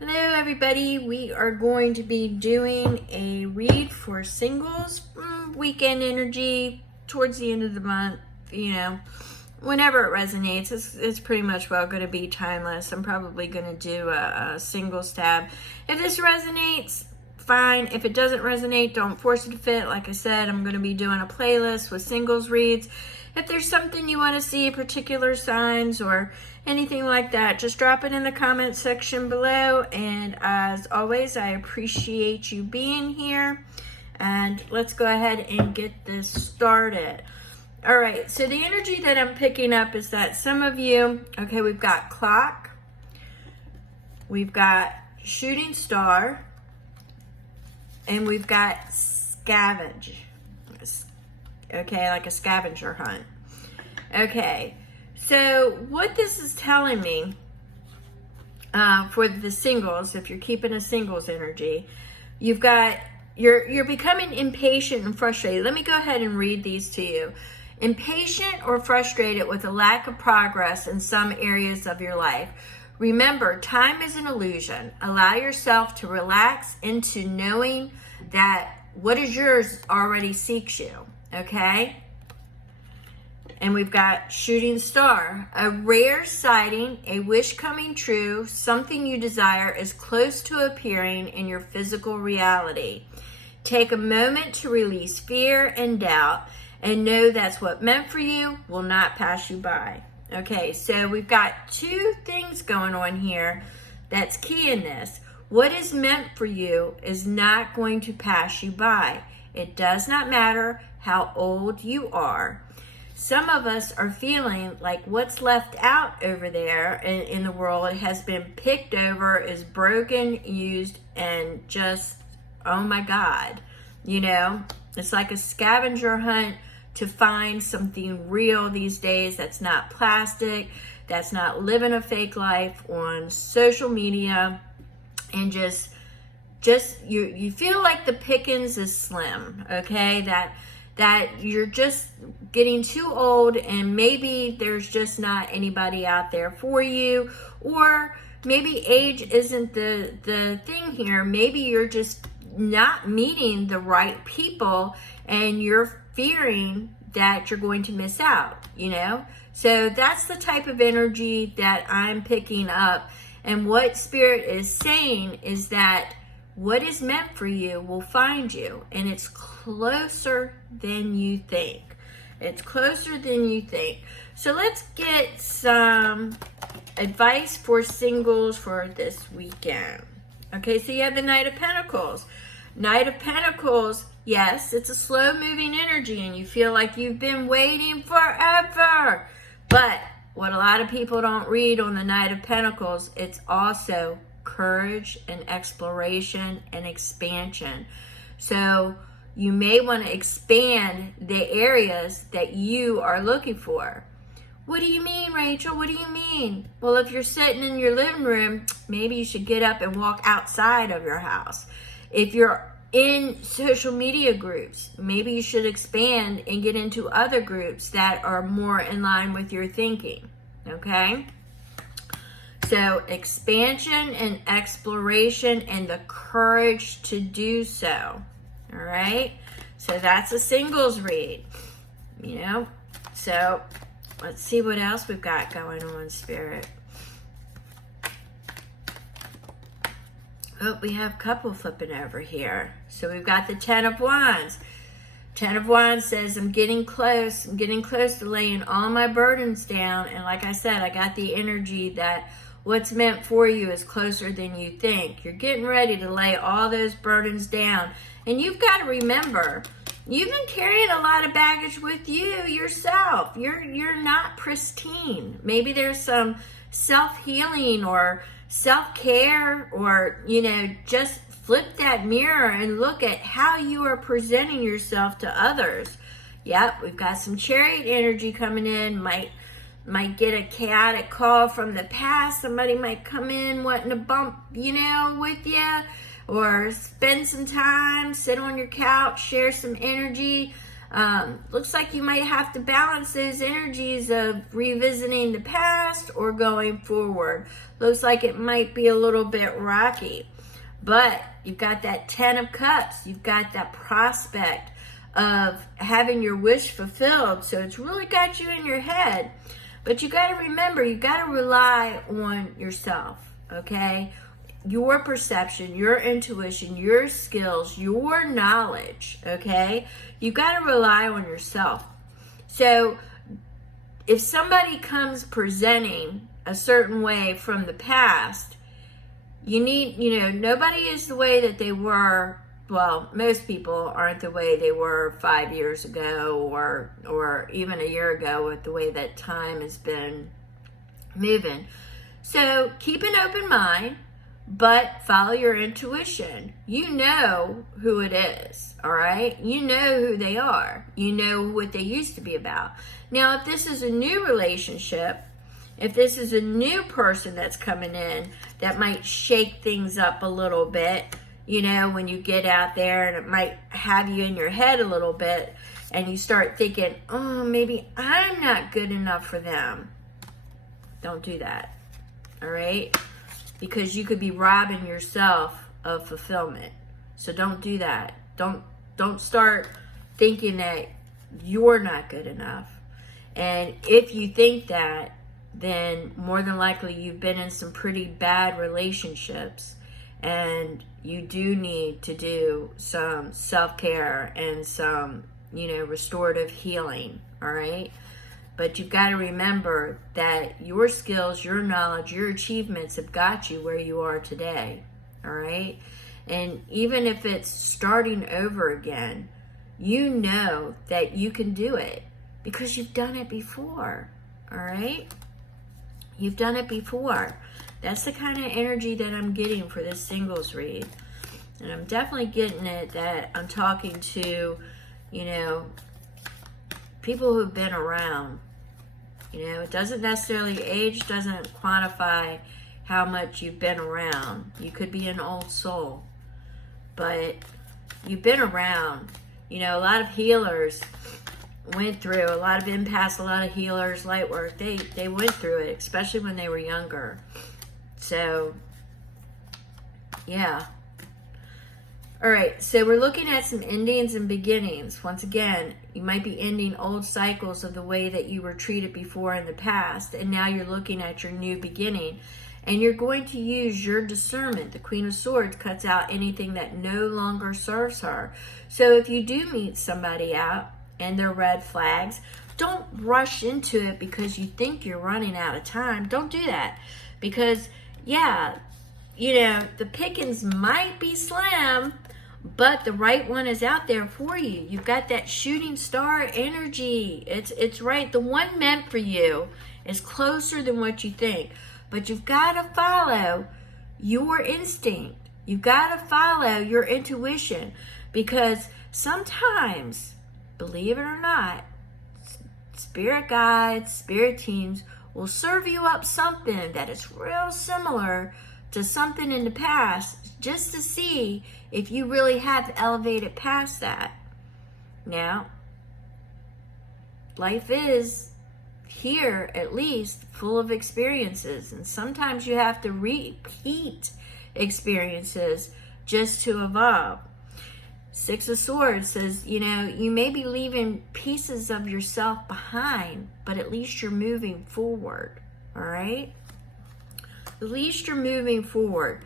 Hello everybody, we are going to be doing a read for singles, weekend energy, towards the end of the month, whenever it resonates. It's pretty much well going to be timeless. I'm probably going to do a single stab. If this resonates, fine. If it doesn't resonate, don't force it to fit. Like I said, I'm going to be doing a playlist with singles reads. If there's something you want to see, particular signs or anything like that, just drop it in the comment section below. And as always, I appreciate you being here. And let's go ahead and get this started. All right, so the energy that I'm picking up is that some of you, okay, we've got clock, we've got shooting star, and we've got scavenge. Okay, like a scavenger hunt. Okay, so what this is telling me for the singles, if you're keeping a singles energy, you're becoming impatient and frustrated. Let me go ahead and read these to you. Impatient or frustrated with a lack of progress in some areas of your life. Remember, time is an illusion. Allow yourself to relax into knowing that what is yours already seeks you. Okay? And we've got shooting star. A rare sighting, a wish coming true, something you desire is close to appearing in your physical reality. Take a moment to release fear and doubt and know that's what meant for you will not pass you by. Okay, so we've got two things going on here that's key in this. What is meant for you is not going to pass you by. It does not matter how old you are. Some of us are feeling like what's left out over there in the world has been picked over, is broken, used, and just, oh my God. It's like a scavenger hunt to find something real these days that's not plastic, that's not living a fake life on social media, and just you feel like the pickings is slim, okay? That you're just getting too old and maybe there's just not anybody out there for you, or maybe age isn't the thing here. Maybe you're just not meeting the right people and you're fearing that you're going to miss out, So that's the type of energy that I'm picking up. And what Spirit is saying is that what is meant for you will find you, and it's closer than you think. It's closer than you think. So let's get some advice for singles for this weekend. Okay, so you have the Knight of Pentacles. Knight of Pentacles, yes, it's a slow-moving energy, and you feel like you've been waiting forever. But what a lot of people don't read on the Knight of Pentacles, it's also courage and exploration and expansion. So you may want to expand the areas that you are looking for. What do you mean, Rachel? What do you mean? Well, if you're sitting in your living room, maybe you should get up and walk outside of your house. If you're in social media groups, maybe you should expand and get into other groups that are more in line with your thinking. Okay? So expansion and exploration and the courage to do so. All right. So that's a singles read, So let's see what else we've got going on, Spirit. Oh, we have couple flipping over here. So we've got the Ten of Wands. Ten of Wands says, I'm getting close. I'm getting close to laying all my burdens down. And like I said, I got the energy that what's meant for you is closer than you think. You're getting ready to lay all those burdens down. And you've got to remember, you've been carrying a lot of baggage with you yourself. You're not pristine. Maybe there's some self-healing or self-care, or, just flip that mirror and look at how you are presenting yourself to others. Yep, we've got some Chariot energy coming in. Might get a chaotic call from the past. Somebody might come in wanting to bump, with you, or spend some time, sit on your couch, share some energy. Looks like you might have to balance those energies of revisiting the past or going forward. Looks like it might be a little bit rocky. But you've got that 10 of Cups. You've got that prospect of having your wish fulfilled. So it's really got you in your head. But you got to remember, you got to rely on yourself, okay? Your perception, your intuition, your skills, your knowledge, okay? You got to rely on yourself. So if somebody comes presenting a certain way from the past, you need, nobody is the way that they were. Well, most people aren't the way they were 5 years ago or even a year ago with the way that time has been moving. So keep an open mind, but follow your intuition. You know who it is, all right? You know who they are. You know what they used to be about. Now, if this is a new relationship, if this is a new person that's coming in that might shake things up a little bit, when you get out there, and it might have you in your head a little bit, and you start thinking, oh, maybe I'm not good enough for them. Don't do that, all right? Because you could be robbing yourself of fulfillment. So don't do that. Don't start thinking that you're not good enough. And if you think that, then more than likely you've been in some pretty bad relationships, and you do need to do some self-care and some, restorative healing, all right? But you've got to remember that your skills, your knowledge, your achievements have got you where you are today, all right? And even if it's starting over again, you know that you can do it because you've done it before, all right? You've done it before. That's the kind of energy that I'm getting for this singles read. And I'm definitely getting it that I'm talking to, people who've been around. It doesn't necessarily, age doesn't quantify how much you've been around. You could be an old soul, but you've been around. A lot of healers went through, a lot of empaths, a lot of healers, light work, they went through it, especially when they were younger. So, yeah. All right, so we're looking at some endings and beginnings. Once again, you might be ending old cycles of the way that you were treated before in the past, and now you're looking at your new beginning, and you're going to use your discernment. The Queen of Swords cuts out anything that no longer serves her. So if you do meet somebody out and they're red flags, don't rush into it because you think you're running out of time. Don't do that, because the pickings might be slim, but the right one is out there for you. You've got that shooting star energy. It's right. The one meant for you is closer than what you think. But you've got to follow your instinct. You've got to follow your intuition, because sometimes, believe it or not, spirit guides, spirit teams will serve you up something that is real similar to something in the past, just to see if you really have elevated past that. Now, life is here, at least, full of experiences, and sometimes you have to repeat experiences just to evolve. Six of Swords says, you may be leaving pieces of yourself behind, but at least you're moving forward, all right? At least you're moving forward.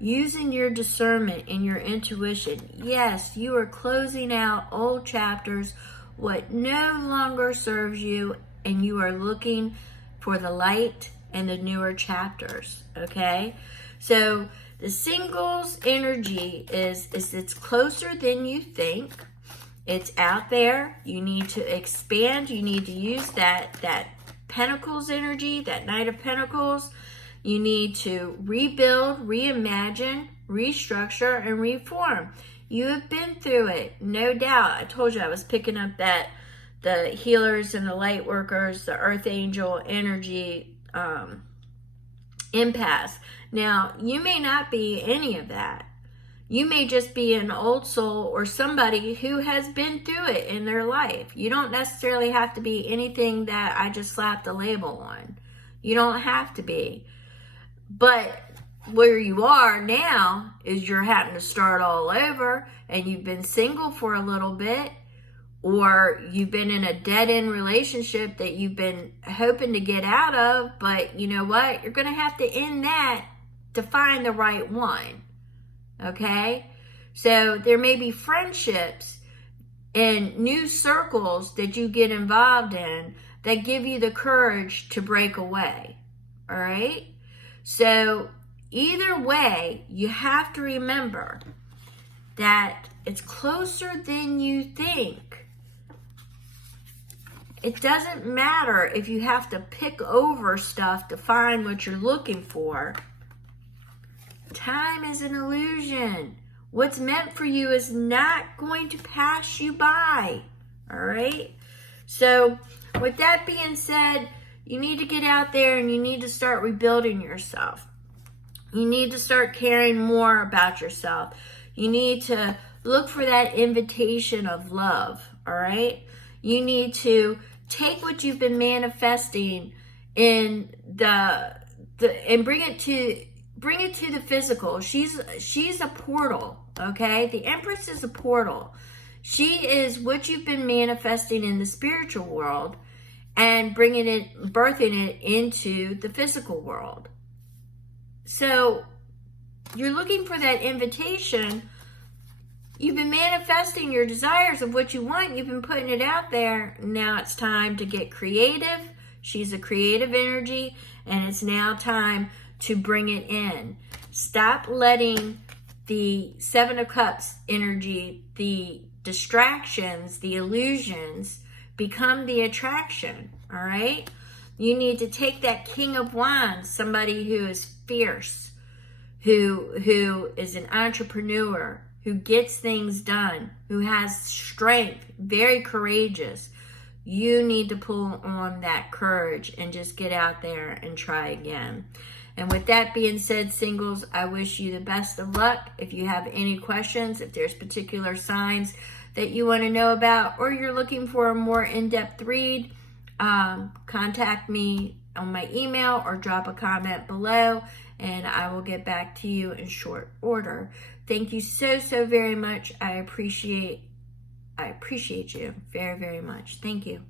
Using your discernment and your intuition. Yes, you are closing out old chapters, what no longer serves you, and you are looking for the light and the newer chapters, okay? So the singles energy is it's closer than you think. It's out there. You need to expand. You need to use that Pentacles energy, that Knight of Pentacles. You need to rebuild, reimagine, restructure, and reform. You have been through it, no doubt. I told you I was picking up the healers and the light workers, the earth angel energy empaths. Now, you may not be any of that. You may just be an old soul or somebody who has been through it in their life. You don't necessarily have to be anything that I just slapped a label on. You don't have to be. But where you are now is you're having to start all over, and you've been single for a little bit, or you've been in a dead-end relationship that you've been hoping to get out of, but you know what? You're going to have to end that to find the right one. Okay? So there may be friendships and new circles that you get involved in that give you the courage to break away. All right? So either way, you have to remember that it's closer than you think. It doesn't matter if you have to pick over stuff to find what you're looking for. Time is an illusion. What's meant for you is not going to pass you by. All right? So with that being said, you need to get out there and you need to start rebuilding yourself. You need to start caring more about yourself. You need to look for that invitation of love. All right? You need to take what you've been manifesting in and bring it to the physical. She's a portal, okay? The Empress is a portal. She is what you've been manifesting in the spiritual world and birthing it into the physical world. So you're looking for that invitation. You've been manifesting your desires of what you want. You've been putting it out there. Now it's time to get creative. She's a creative energy, and it's now time to bring it in. Stop letting the Seven of Cups energy, the distractions, the illusions, become the attraction, all right? You need to take that King of Wands, somebody who is fierce, who is an entrepreneur, who gets things done, who has strength, very courageous. You need to pull on that courage and just get out there and try again. And with that being said, singles, I wish you the best of luck. If you have any questions, if there's particular signs that you want to know about, or you're looking for a more in-depth read, contact me on my email or drop a comment below, and I will get back to you in short order. Thank you so very much. I appreciate you very, very much. Thank you.